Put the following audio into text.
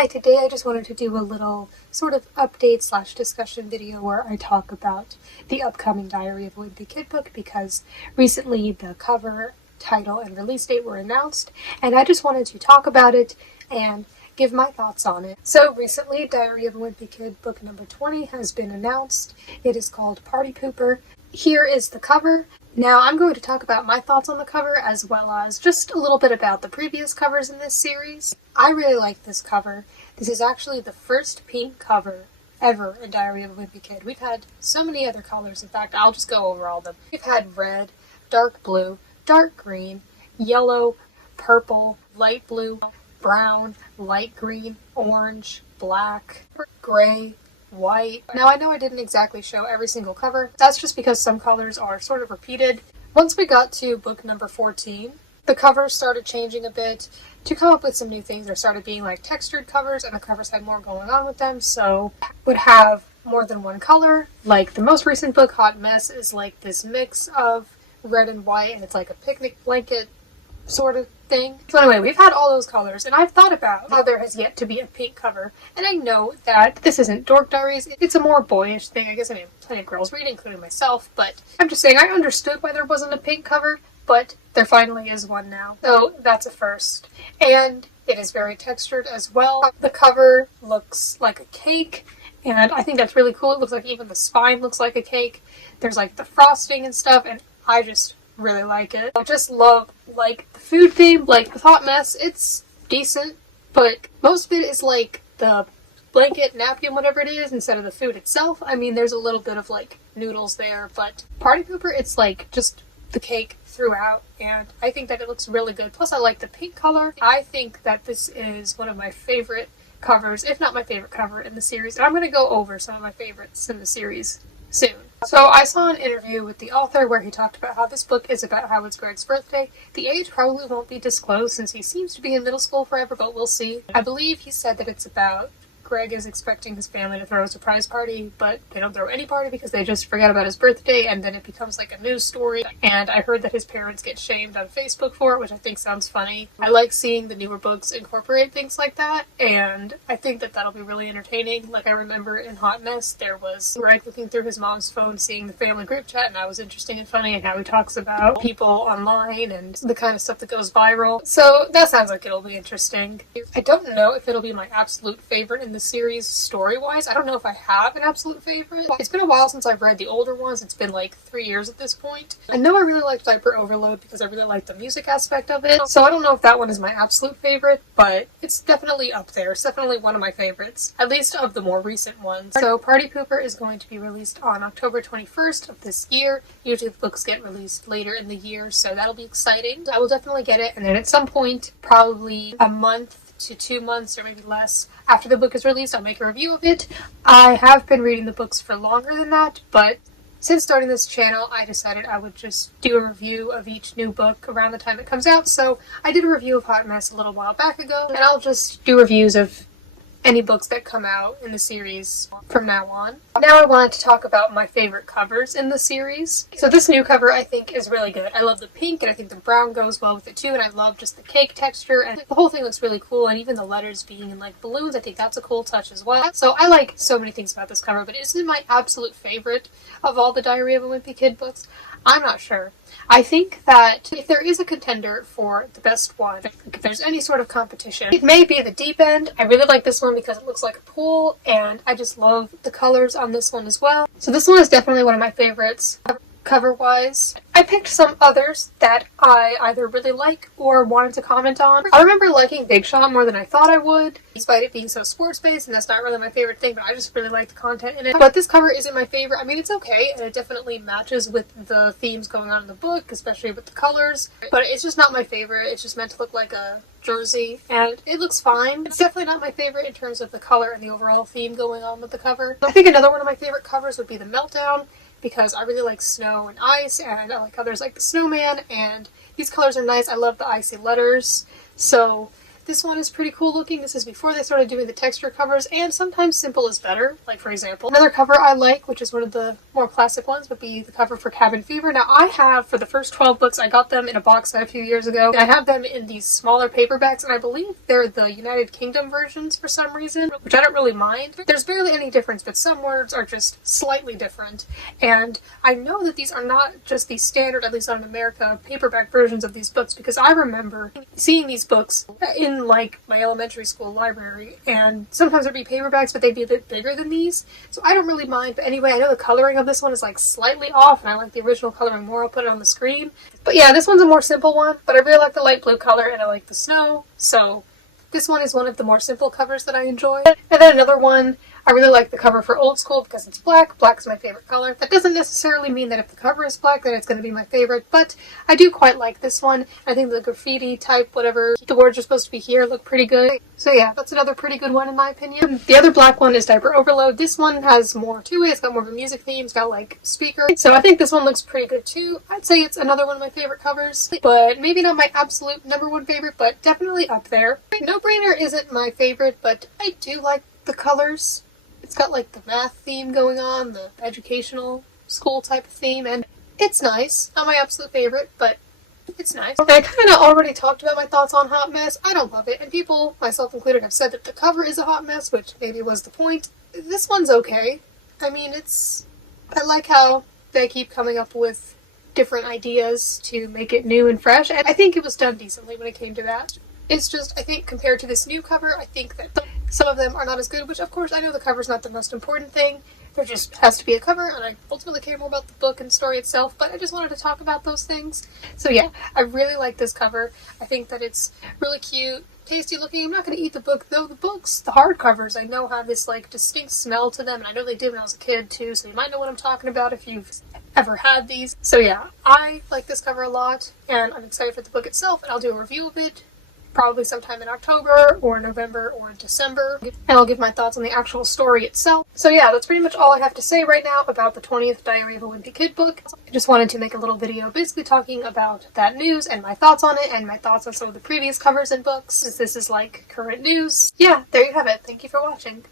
Hi, today I just wanted to do a little sort of update slash discussion video where I talk about the upcoming Diary of a Wimpy Kid book because recently the cover, title, and release date were announced, and I just wanted to talk about it and give my thoughts on it. So recently, Diary of a Wimpy Kid book number 20 has been announced. It is called Party Pooper. Here is the cover. Now I'm going to talk about my thoughts on the cover as well as just a little bit about the previous covers in this series. I really like this cover. This is actually the first pink cover ever in Diary of a Wimpy Kid. We've had so many other colors. In fact, I'll just go over all of them. We've had red, dark blue, dark green, yellow, purple, light blue, brown, light green, orange, black, gray, white. Now I know I didn't exactly show every single cover. That's just because some colors are sort of repeated. Once we got to book number 14, the covers started changing a bit to come up with some new things. There started being like textured covers, and the covers had more going on with them, so would have more than one color. Like the most recent book, Hot Mess, is like this mix of red and white, and it's like a picnic blanket sort of thing. So anyway, we've had all those colors, and I've thought about how there has yet to be a pink cover, and I know that this isn't Dork Diaries, it's a more boyish thing. I guess I mean plenty of girls read, including myself, but I'm just saying I understood why there wasn't a pink cover, but there finally is one now. So that's a first. And it is very textured as well. The cover looks like a cake, and I think that's really cool. It looks like even the spine looks like a cake. There's like the frosting and stuff, and I just really like it. I just love like the food theme, like with Hot Mess, it's decent, but most of it is like the blanket, napkin, whatever it is, instead of the food itself. I mean, there's a little bit of like noodles there, but Party Pooper, it's like just the cake throughout, and I think that it looks really good. Plus I like the pink color. I think that this is one of my favorite covers, if not my favorite cover in the series, and I'm going to go over some of my favorites in the series soon. So I saw an interview with the author where he talked about how this book is about how it's Greg's birthday. The age probably won't be disclosed since he seems to be in middle school forever, but we'll see. I believe he said that it's about Greg is expecting his family to throw a surprise party, but they don't throw any party because they just forget about his birthday, and then it becomes like a news story. And I heard that his parents get shamed on Facebook for it, which I think sounds funny. I like seeing the newer books incorporate things like that, and I think that that'll be really entertaining. Like I remember in Hot Mess, there was Greg looking through his mom's phone, seeing the family group chat, and that was interesting and funny, and how he talks about people online and the kind of stuff that goes viral. So that sounds like it'll be interesting. I don't know if it'll be my absolute favorite in the series story-wise. I don't know if I have an absolute favorite. It's been a while since I've read the older ones. It's been like 3 years at this point. I know I really liked Diaper Overload because I really like the music aspect of it, so I don't know if that one is my absolute favorite, but it's definitely up there. It's definitely one of my favorites, at least of the more recent ones. So Party Pooper is going to be released on October 21st of this year. Usually the books get released later in the year, so that'll be exciting. I will definitely get it, and then at some point, probably a month to 2 months or maybe less after the book is released, I'll make a review of it. I have been reading the books for longer than that, but since starting this channel, I decided I would just do a review of each new book around the time it comes out. So I did a review of Hot Mess a little while back ago, and I'll just do reviews of any books that come out in the series from now on. Now I wanted to talk about my favorite covers in the series. So this new cover I think is really good. I love the pink, and I think the brown goes well with it too, and I love just the cake texture, and the whole thing looks really cool, and even the letters being in like balloons, I think that's a cool touch as well. So I like so many things about this cover, but is it my absolute favorite of all the Diary of a Wimpy Kid books? I'm not sure. I think that if there is a contender for the best one, if there's any sort of competition, it may be The Deep End. I really like this one because it looks like a pool, and I just love the colors on this one as well. So this one is definitely one of my favorites cover-wise. I picked some others that I either really like or wanted to comment on. I remember liking Big Shot more than I thought I would, despite it being so sports-based, and that's not really my favorite thing, but I just really like the content in it. But this cover isn't my favorite. I mean, it's okay, and it definitely matches with the themes going on in the book, especially with the colors, but it's just not my favorite. It's just meant to look like a jersey, and it looks fine. It's definitely not my favorite in terms of the color and the overall theme going on with the cover. I think another one of my favorite covers would be The Meltdown, because I really like snow and ice, and I like others like the snowman, and these colors are nice. I love the icy letters, so This one is pretty cool looking. This is before they started doing the texture covers, and sometimes simple is better. Like, for example, another cover I like, which is one of the more classic ones, would be the cover for Cabin Fever. Now, I have, for the first 12 books, I got them in a box set a few years ago. I have them in these smaller paperbacks, and I believe they're the United Kingdom versions for some reason, which I don't really mind. There's barely any difference, but some words are just slightly different. And I know that these are not just the standard, at least on America, paperback versions of these books, because I remember seeing these books in, like, my elementary school library, and sometimes there'd be paperbacks, but they'd be a bit bigger than these, so I don't really mind. But anyway, I know the coloring of this one is, like, slightly off, and I like the original coloring more. I'll put it on the screen. But yeah, this one's a more simple one, but I really like the light blue color, and I like the snow, so this one is one of the more simple covers that I enjoy. And then another one, I really like the cover for Old School because it's black. Black is my favorite color. That doesn't necessarily mean that if the cover is black that it's going to be my favorite, but I do quite like this one. I think the graffiti type, whatever the words are supposed to be here, look pretty good. So yeah, that's another pretty good one in my opinion. The other black one is Diaper Overload. This one has more to it. It's got more of a music theme. It's got like speaker. So I think this one looks pretty good too. I'd say it's another one of my favorite covers, but maybe not my absolute #1 favorite, but definitely up there. No Brainer isn't my favorite, but I do like the colors. It's got like the math theme going on, the educational school type of theme, and it's nice. Not my absolute favorite, but it's nice. I kind of already talked about my thoughts on Hot Mess. I don't love it, and people, myself included, have said that the cover is a hot mess, which maybe was the point. This one's okay. I mean, I like how they keep coming up with different ideas to make it new and fresh, and I think it was done decently when it came to that. It's just, I think, compared to this new cover, I think that some of them are not as good, which of course I know the cover's not the most important thing. There just has to be a cover, and I ultimately care more about the book and story itself, but I just wanted to talk about those things. So yeah, I really like this cover. I think that it's really cute, tasty looking. I'm not going to eat the book, though. The books, the hardcovers, I know have this like distinct smell to them, and I know they did when I was a kid too, so you might know what I'm talking about if you've ever had these. So yeah, I like this cover a lot, and I'm excited for the book itself, and I'll do a review of it probably sometime in October or November or December, and I'll give my thoughts on the actual story itself. So yeah, that's pretty much all I have to say right now about the 20th Diary of a Wimpy Kid book. I just wanted to make a little video basically talking about that news and my thoughts on it and my thoughts on some of the previous covers and books, since this is like current news. Yeah, there you have it. Thank you for watching.